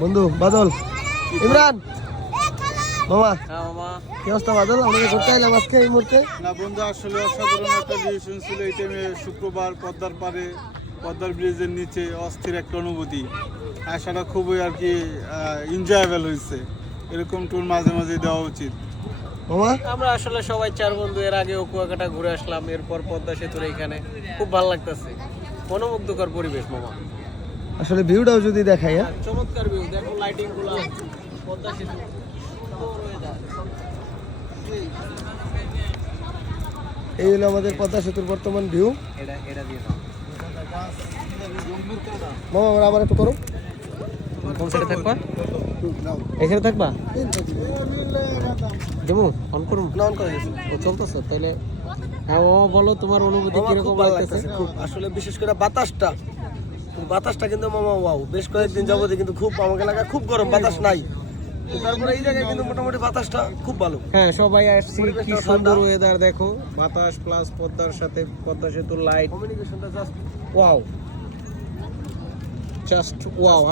বন্ধু বাদল, ইমরান মামা, হ্যাঁ মামা। কি অবস্থা বাদল? আমরা ঘুরতে এলাম আজকে এই মুহূর্তে। না বন্ধু, আসলে অসাধারণ একটা ডিসিশন ছিল এই টাইমে। শুক্রবার পদ্মার পাড়ে, পদ্মার ব্রিজের নিচে অস্থির একটা অনুভূতি। আসাটা খুবই আর কি এনজয়েবল হয়েছে। এরকম ট্যুর মাঝে মাঝে দেওয়া উচিত। মামা আমরা আসলে সবাই 4 বন্ধু এর আগেও কুয়াকাটা ঘুরে আসলাম, এরপর পদ্মা সেতুর এইখানে খুব ভালো লাগতেছে। মনোমুগ্ধকর পরিবেশ মামা। আসলে ভিউটাও যদি দেখাই, হ্যাঁ চমৎকার ভিউ, দেখো লাইটিং গুলো, পদ্মা সেতু সুন্দর হয়ে যায়। এই হলো আমাদের পদ্মা সেতুর বর্তমান ভিউ। এটা দিয়ে দাও। মামা আমরা আবার একটু করো। কোন সাইডে থাকবা? এখানে থাকবা? দেবো অন করুন। না অন করে গেছি। ও চলতেছে তাইলে। হ্যাঁ ও বলো তোমার অনুভূতি মামা কিরকম খুব ভালো লাগতেছে? লাগতেছে খুব, আসলে বিশেষ করে বাতাসটা কিন্তু মামা ওয়াও। বেশ কয়েকদিন যাবতে কিন্তু খুব আমাকে লাগা খুব গরম, বাতাস নাই। তারপরে এই জায়গায় কিন্তু মোটামুটি বাতাসটা খুব ভালো। হ্যাঁ সবাই আসছি, কি পরিবেশটাও সুন্দর ঠান্ডা। ওয়েদার দেখো, বাতাস প্লাস পদ্মার সাথে পদ্মা সেতুর লাইট। কমিউনিকেশনটা জাস্ট ওয়াও, জাস্ট ওয়াও।